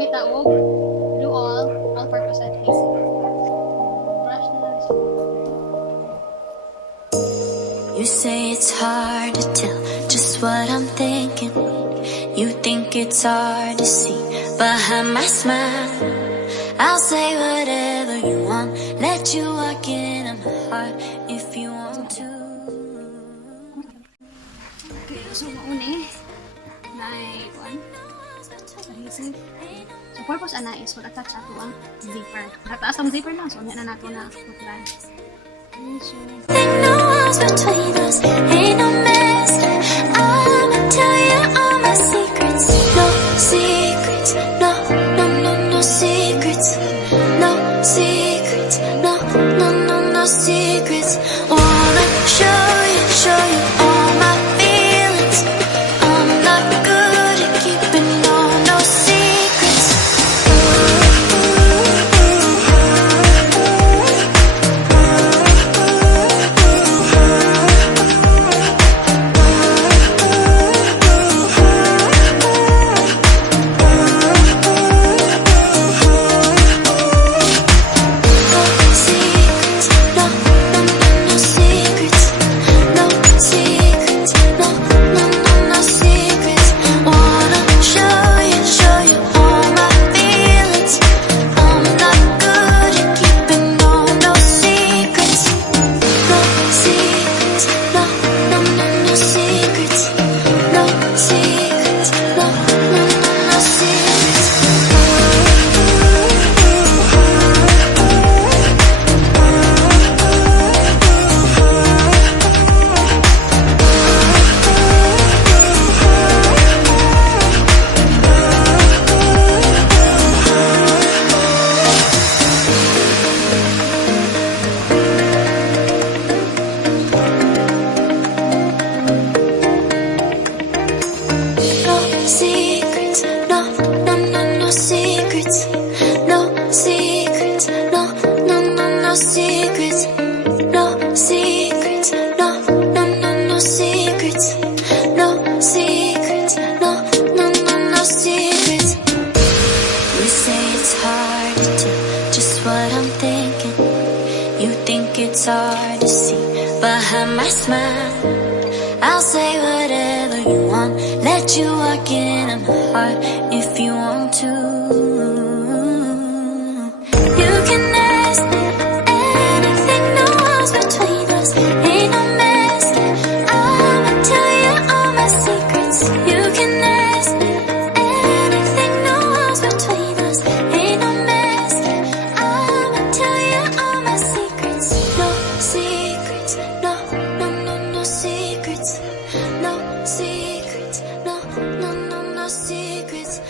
gamit na og do all-purpose adhesive. Brush na lang siya. You say it's hard to tell just what I'm thinking. You think it's hard to see behind my smile. I'll say whatever you want, let you walk into my heart if you want to. Okay, so mauni may adhesive. So purpose ana is for attach ato ang zipper. Nataas ang zipper na, so na nato na putlan. So No walls between us, ain't no mess. I'ma tell you all my secrets. No secrets, no, no, no, no secrets. No secrets, no, no, no, no secrets. Wanna show you all my feelings. I'm not good at keeping no secrets. It's hard to see behind my smile. I'll say whatever you want, let you walk into my heart if you want to. You can ask me anything, no walls between us, ain't no mess. I'ma tell you all my secrets. You can ask me anything, no walls between us, ain't no mess. I'ma tell you all my secrets. No secrets, no, no, no, no secrets. No secrets, no, no, no, no secrets.